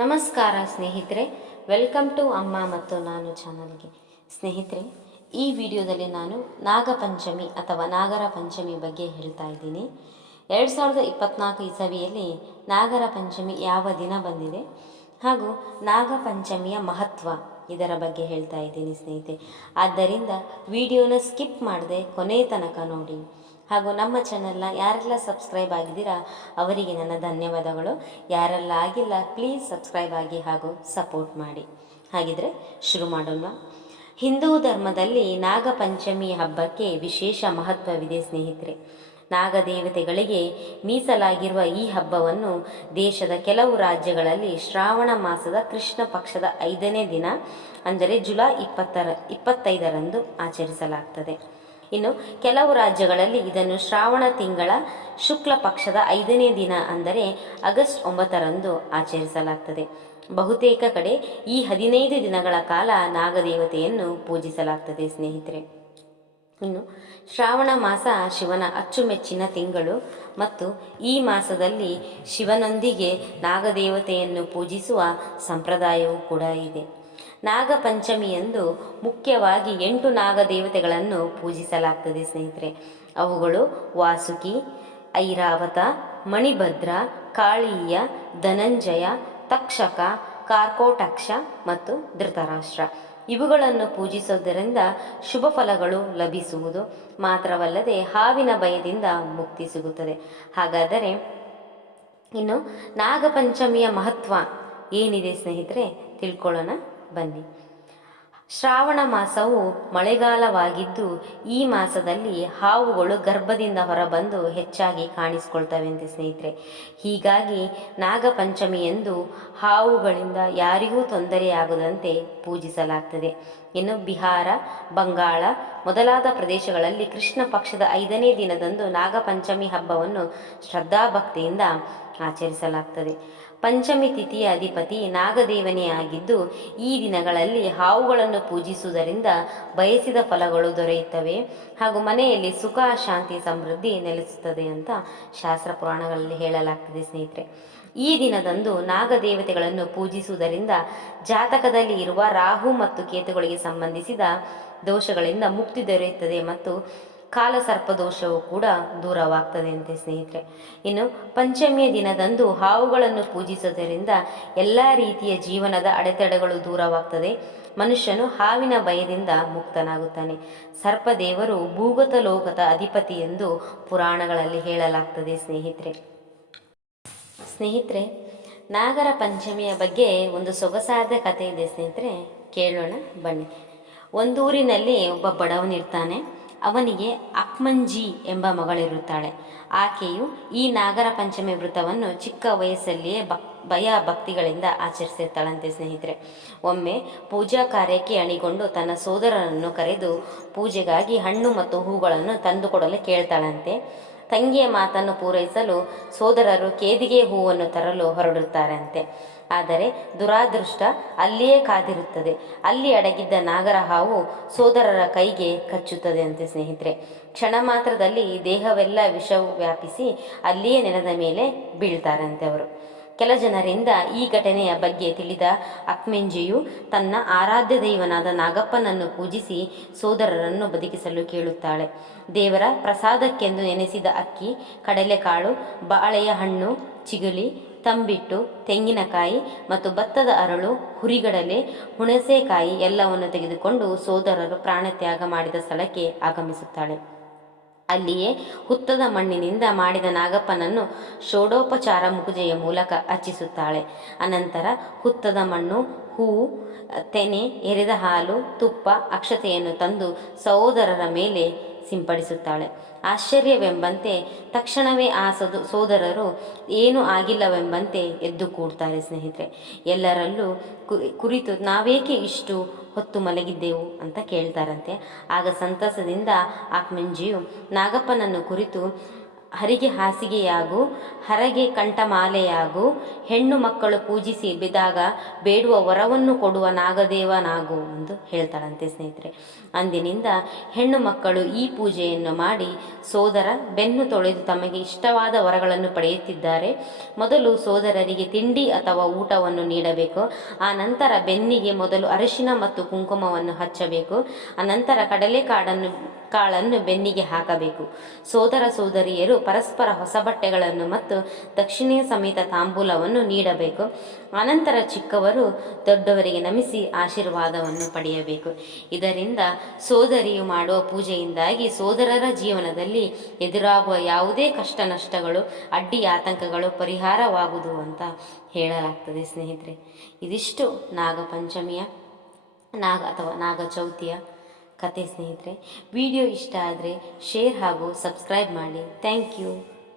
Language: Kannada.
ನಮಸ್ಕಾರ ಸ್ನೇಹಿತರೆ ವೆಲ್ಕಮ್ ಟು ಅಮ್ಮ ಮತ್ತು ನಾನು ಚಾನಲ್ಗೆ. ಸ್ನೇಹಿತರೆ, ಈ ವಿಡಿಯೋದಲ್ಲಿ ನಾನು ನಾಗಪಂಚಮಿ ಅಥವಾ ನಾಗರ ಪಂಚಮಿ ಬಗ್ಗೆ ಹೇಳ್ತಾ ಇದ್ದೀನಿ. ಎರಡು ಸಾವಿರದ ಇಪ್ಪತ್ನಾಲ್ಕು ಇಸವಿಯಲ್ಲಿ ನಾಗರ ಪಂಚಮಿ ಯಾವ ದಿನ ಬಂದಿದೆ ಹಾಗೂ ನಾಗಪಂಚಮಿಯ ಮಹತ್ವ ಇದರ ಬಗ್ಗೆ ಹೇಳ್ತಾ ಇದ್ದೀನಿ ಸ್ನೇಹಿತೆ ಆದ್ದರಿಂದ ವಿಡಿಯೋನ ಸ್ಕಿಪ್ ಮಾಡದೆ ಕೊನೆಯ ತನಕ ನೋಡಿ. ಹಾಗೂ ನಮ್ಮ ಚಾನಲ್ನ ಯಾರೆಲ್ಲ ಸಬ್ಸ್ಕ್ರೈಬ್ ಆಗಿದ್ದೀರಾ, ಅವರಿಗೆ ನನ್ನ ಧನ್ಯವಾದಗಳು. ಯಾರೆಲ್ಲ ಆಗಿಲ್ಲ ಪ್ಲೀಸ್ ಸಬ್ಸ್ಕ್ರೈಬ್ ಆಗಿ ಹಾಗೂ ಸಪೋರ್ಟ್ ಮಾಡಿ. ಹಾಗಿದ್ರೆ ಶುರು ಮಾಡೋಣ. ಹಿಂದೂ ಧರ್ಮದಲ್ಲಿ ನಾಗಪಂಚಮಿ ಹಬ್ಬಕ್ಕೆ ವಿಶೇಷ ಮಹತ್ವವಿದೆ ಸ್ನೇಹಿತರೆ. ನಾಗದೇವತೆಗಳಿಗೆ ಮೀಸಲಾಗಿರುವ ಈ ಹಬ್ಬವನ್ನು ದೇಶದ ಕೆಲವು ರಾಜ್ಯಗಳಲ್ಲಿ ಶ್ರಾವಣ ಮಾಸದ ಕೃಷ್ಣ ಪಕ್ಷದ ಐದನೇ ದಿನ, ಅಂದರೆ ಜುಲೈ ಇಪ್ಪತ್ತರ, ಇಪ್ಪತ್ತೈದರಂದು ಆಚರಿಸಲಾಗ್ತದೆ. ಇನ್ನು ಕೆಲವು ರಾಜ್ಯಗಳಲ್ಲಿ ಇದನ್ನು ಶ್ರಾವಣ ತಿಂಗಳ ಶುಕ್ಲ ಪಕ್ಷದ ಐದನೇ ದಿನ ಅಂದರೆ ಆಗಸ್ಟ್ ಒಂಬತ್ತರಂದು ಆಚರಿಸಲಾಗ್ತದೆ. ಬಹುತೇಕ ಕಡೆ ಈ ಹದಿನೈದು ದಿನಗಳ ಕಾಲ ನಾಗದೇವತೆಯನ್ನು ಪೂಜಿಸಲಾಗ್ತದೆ ಸ್ನೇಹಿತರೆ. ಇನ್ನು ಶ್ರಾವಣ ಮಾಸ ಶಿವನ ಅಚ್ಚುಮೆಚ್ಚಿನ ತಿಂಗಳು ಮತ್ತು ಈ ಮಾಸದಲ್ಲಿ ಶಿವನೊಂದಿಗೆ ನಾಗದೇವತೆಯನ್ನು ಪೂಜಿಸುವ ಸಂಪ್ರದಾಯವೂ ಕೂಡ ಇದೆ. ನಾಗಪಂಚಮಿಯಂದು ಮುಖ್ಯವಾಗಿ ಎಂಟು ನಾಗದೇವತೆಗಳನ್ನು ಪೂಜಿಸಲಾಗ್ತದೆ, ಸ್ನೇಹಿತರೆ. ಅವುಗಳು ವಾಸುಕಿ, ಐರಾವತ, ಮಣಿಭದ್ರ, ಕಾಳೀಯ, ಧನಂಜಯ, ತಕ್ಷಕ, ಕಾರ್ಕೋಟಕ್ಷ ಮತ್ತು ಧೃತರಾಷ್ಟ್ರ. ಇವುಗಳನ್ನು ಪೂಜಿಸೋದರಿಂದ ಶುಭ ಫಲಗಳು ಲಭಿಸುವುದು ಮಾತ್ರವಲ್ಲದೆ ಹಾವಿನ ಭಯದಿಂದ ಮುಕ್ತಿ ಸಿಗುತ್ತದೆ. ಹಾಗಾದರೆ ಇನ್ನು ನಾಗಪಂಚಮಿಯ ಮಹತ್ವ ಏನಿದೆ, ಸ್ನೇಹಿತರೆ? ತಿಳ್ಕೊಳ್ಳೋಣ. ಬನ್ನಿ. ಶ್ರಾವಣ ಮಾಸವು ಮಳೆಗಾಲವಾಗಿದ್ದು, ಈ ಮಾಸದಲ್ಲಿ ಹಾವುಗಳು ಗರ್ಭದಿಂದ ಹೊರಬಂದು ಹೆಚ್ಚಾಗಿ ಕಾಣಿಸಿಕೊಳ್ತವೆಂತೆ ಸ್ನೇಹಿತರೆ. ಹೀಗಾಗಿ ನಾಗಪಂಚಮಿಯಂದು ಹಾವುಗಳಿಂದ ಯಾರಿಗೂ ತೊಂದರೆಯಾಗದಂತೆ ಪೂಜಿಸಲಾಗ್ತದೆ. ಇನ್ನು ಬಿಹಾರ, ಬಂಗಾಳ ಮೊದಲಾದ ಪ್ರದೇಶಗಳಲ್ಲಿ ಕೃಷ್ಣ ಪಕ್ಷದ ಐದನೇ ದಿನದಂದು ನಾಗಪಂಚಮಿ ಹಬ್ಬವನ್ನು ಶ್ರದ್ಧಾಭಕ್ತಿಯಿಂದ ಆಚರಿಸಲಾಗ್ತದೆ. ಪಂಚಮಿ ತಿಥಿಯ ಅಧಿಪತಿ ನಾಗದೇವನೇ ಆಗಿದ್ದು, ಈ ದಿನಗಳಲ್ಲಿ ಹಾವುಗಳನ್ನು ಪೂಜಿಸುವುದರಿಂದ ಬಯಸಿದ ಫಲಗಳು ದೊರೆಯುತ್ತವೆ. ಹಾಗೂ ಮನೆಯಲ್ಲಿ ಸುಖ, ಶಾಂತಿ, ಸಮೃದ್ಧಿ ನೆಲೆಸುತ್ತದೆ ಅಂತ ಶಾಸ್ತ್ರ ಪುರಾಣಗಳಲ್ಲಿ ಹೇಳಲಾಗ್ತದೆ ಸ್ನೇಹಿತರೆ. ಈ ದಿನದಂದು ನಾಗದೇವತೆಗಳನ್ನು ಪೂಜಿಸುವುದರಿಂದ ಜಾತಕದಲ್ಲಿ ಇರುವ ರಾಹು ಮತ್ತು ಕೇತುಗಳಿಗೆ ಸಂಬಂಧಿಸಿದ ದೋಷಗಳಿಂದ ಮುಕ್ತಿ ದೊರೆಯುತ್ತದೆ ಮತ್ತು ಕಾಲಸರ್ಪ ದೋಷವು ಕೂಡ ದೂರವಾಗ್ತದೆ ಅಂತೆ ಸ್ನೇಹಿತರೆ. ಇನ್ನು ಪಂಚಮಿಯ ದಿನದಂದು ಹಾವುಗಳನ್ನು ಪೂಜಿಸುವುದರಿಂದ ಎಲ್ಲ ರೀತಿಯ ಜೀವನದ ಅಡೆತಡೆಗಳು ದೂರವಾಗ್ತದೆ. ಮನುಷ್ಯನು ಹಾವಿನ ಭಯದಿಂದ ಮುಕ್ತನಾಗುತ್ತಾನೆ. ಸರ್ಪದೇವರು ಭೂಗತ ಲೋಕದ ಅಧಿಪತಿ ಎಂದು ಪುರಾಣಗಳಲ್ಲಿ ಹೇಳಲಾಗ್ತದೆ ಸ್ನೇಹಿತರೆ. ಸ್ನೇಹಿತರೆ, ನಾಗರ ಪಂಚಮಿಯ ಬಗ್ಗೆ ಒಂದು ಸೊಗಸಾದ ಕಥೆ ಇದೆ ಸ್ನೇಹಿತರೆ. ಕೇಳೋಣ, ಬನ್ನಿ. ಒಂದೂರಿನಲ್ಲಿ ಒಬ್ಬ ಬಡವನಿರ್ತಾನೆ. ಅವನಿಗೆ ಅಕ್ಮಂಜಿ ಎಂಬ ಮಗಳಿರುತ್ತಾಳೆ. ಆಕೆಯು ಈ ನಾಗರ ಪಂಚಮಿ ವೃತವನ್ನು ಚಿಕ್ಕ ವಯಸ್ಸಲ್ಲಿಯೇ ಭಕ್, ಭಯ ಭಕ್ತಿಗಳಿಂದ ಆಚರಿಸಿರ್ತಾಳಂತೆ ಸ್ನೇಹಿತರೆ. ಒಮ್ಮೆ ಪೂಜಾ ಕಾರ್ಯಕ್ಕೆ ಅಣಿಗೊಂಡು ತನ್ನ ಸೋದರನನ್ನು ಕರೆದು ಪೂಜೆಗಾಗಿ ಹಣ್ಣು ಮತ್ತು ಹೂಗಳನ್ನು ತಂದುಕೊಡಲು ಕೇಳ್ತಾಳಂತೆ. ತಂಗಿಯ ಮಾತನ್ನು ಪೂರೈಸಲು ಸೋದರರು ಕೇದಿಗೆ ಹೂವನ್ನು ತರಲು ಹೊರಡುತ್ತಾರಂತೆ. ಆದರೆ ದುರಾದೃಷ್ಟ ಅಲ್ಲಿಯೇ ಕಾದಿರುತ್ತದೆ. ಅಲ್ಲಿ ಅಡಗಿದ್ದ ನಾಗರ ಹಾವು ಸೋದರರ ಕೈಗೆ ಕಚ್ಚುತ್ತದೆ ಅಂತೆ ಸ್ನೇಹಿತರೆ. ಕ್ಷಣ ಮಾತ್ರದಲ್ಲಿ ದೇಹವೆಲ್ಲ ವಿಷವು ವ್ಯಾಪಿಸಿ ಅಲ್ಲಿಯೇ ನೆಲದ ಮೇಲೆ ಬೀಳ್ತಾರಂತೆ ಅವರು. ಕೆಲ ಜನರಿಂದ ಈ ಘಟನೆಯ ಬಗ್ಗೆ ತಿಳಿದ ಅಕ್ಮೆಂಜಿಯು ತನ್ನ ಆರಾಧ್ಯ ದೈವನಾದ ನಾಗಪ್ಪನನ್ನು ಪೂಜಿಸಿ ಸೋದರರನ್ನು ಬದುಕಿಸಲು ಕೇಳುತ್ತಾಳೆ. ದೇವರ ಪ್ರಸಾದಕ್ಕೆಂದು ನೆನೆಸಿದ ಅಕ್ಕಿ, ಕಡಲೆಕಾಳು, ಬಾಳೆಯ ಹಣ್ಣು, ಚಿಗುಲಿ, ತಂಬಿಟ್ಟು, ತೆಂಗಿನಕಾಯಿ ಮತ್ತು ಭತ್ತದ ಅರಳು, ಹುರಿಗಡಲೆ, ಹುಣಸೆಕಾಯಿ ಎಲ್ಲವನ್ನು ತೆಗೆದುಕೊಂಡು ಸೋದರರು ಪ್ರಾಣತ್ಯಾಗ ಮಾಡಿದ ಸ್ಥಳಕ್ಕೆ ಆಗಮಿಸುತ್ತಾಳೆ. ಅಲ್ಲಿಯೇ ಹುತ್ತದ ಮಣ್ಣಿನಿಂದ ಮಾಡಿದ ನಾಗಪ್ಪನನ್ನು ಷೋಡೋಪಚಾರ ಮುಗುಜೆಯ ಮೂಲಕ ಅರ್ಚಿಸುತ್ತಾಳೆ. ಅನಂತರ ಹುತ್ತದ ಮಣ್ಣು ಹೂವು ತೆನೆ, ಎರೆದ ಹಾಲು, ತುಪ್ಪ, ಅಕ್ಷತೆಯನ್ನು ತಂದು ಸಹೋದರರ ಮೇಲೆ ಸಿಂಪಡಿಸುತ್ತಾಳೆ. ಆಶ್ಚರ್ಯವೆಂಬಂತೆ ತಕ್ಷಣವೇ ಆ ಸದು, ಸೋದರರು, ಏನೂ ಆಗಿಲ್ಲವೆಂಬಂತೆ ಎದ್ದು ಕೂಡ್ತಾರೆ ಸ್ನೇಹಿತರೆ. ಎಲ್ಲರಲ್ಲೂ ಕುರಿತು ನಾವೇಕೆ ಇಷ್ಟು ಹೊತ್ತು ಮಲಗಿದ್ದೆವು? ಅಂತ ಕೇಳ್ತಾರಂತೆ. ಆಗ ಸಂತಸದಿಂದ ಆಕ್ಮಂಜಿಯು ನಾಗಪ್ಪನನ್ನು ಕುರಿತು ಹರಿಗೆ ಹಾಸಿಗೆಯಾಗು, ಹರಗೆ ಕಂಠಮಾಲೆಯಾಗು, ಹೆಣ್ಣು ಮಕ್ಕಳು ಪೂಜಿಸಿ ಬಿದ್ದಾಗ ಬೇಡುವ ವರವನ್ನು ಕೊಡುವ ನಾಗದೇವನಾಗು ಎಂದು ಹೇಳ್ತಾಳಂತೆ ಸ್ನೇಹಿತರೆ. ಅಂದಿನಿಂದ ಹೆಣ್ಣು ಮಕ್ಕಳು ಈ ಪೂಜೆಯನ್ನು ಮಾಡಿ ಸೋದರ ಬೆನ್ನು ತೊಳೆದು ತಮಗೆ ಇಷ್ಟವಾದ ವರಗಳನ್ನು ಪಡೆಯುತ್ತಿದ್ದಾರೆ. ಮೊದಲು ಸೋದರರಿಗೆ ತಿಂಡಿ ಅಥವಾ ಊಟವನ್ನು ನೀಡಬೇಕು. ಆ ನಂತರ ಬೆನ್ನಿಗೆ ಮೊದಲು ಅರಿಶಿನ ಮತ್ತು ಕುಂಕುಮವನ್ನು ಹಚ್ಚಬೇಕು. ಆ ನಂತರ ಕಡಲೆಕಾಡನ್ನು ಕಾಳನ್ನು ಬೆನ್ನಿಗೆ ಹಾಕಬೇಕು. ಸೋದರ ಸೋದರಿಯರು ಪರಸ್ಪರ ಹೊಸ ಬಟ್ಟೆಗಳನ್ನು ಮತ್ತು ದಕ್ಷಿಣೆ ಸಮೇತ ತಾಂಬೂಲವನ್ನು ನೀಡಬೇಕು. ಅನಂತರ ಚಿಕ್ಕವರು ದೊಡ್ಡವರಿಗೆ ನಮಿಸಿ ಆಶೀರ್ವಾದವನ್ನು ಪಡೆಯಬೇಕು. ಇದರಿಂದ ಸೋದರಿಯು ಮಾಡುವ ಪೂಜೆಯಿಂದಾಗಿ ಸೋದರರ ಜೀವನದಲ್ಲಿ ಎದುರಾಗುವ ಯಾವುದೇ ಕಷ್ಟ ನಷ್ಟಗಳು, ಅಡ್ಡಿ ಆತಂಕಗಳು ಪರಿಹಾರವಾಗುವುದು ಅಂತ ಹೇಳಲಾಗ್ತದೆ ಸ್ನೇಹಿತರೆ. ಇದಿಷ್ಟು ನಾಗಪಂಚಮಿಯ ನಾಗ ಅಥವಾ ನಾಗ ಚೌತಿಯ ಕತೆ ಸ್ನೇಹಿತರೆ ವಿಡಿಯೋ ಇಷ್ಟ ಆದರೆ ಶೇರ್ ಹಾಗೂ ಸಬ್ಸ್ಕ್ರೈಬ್ ಮಾಡಿ. Thank you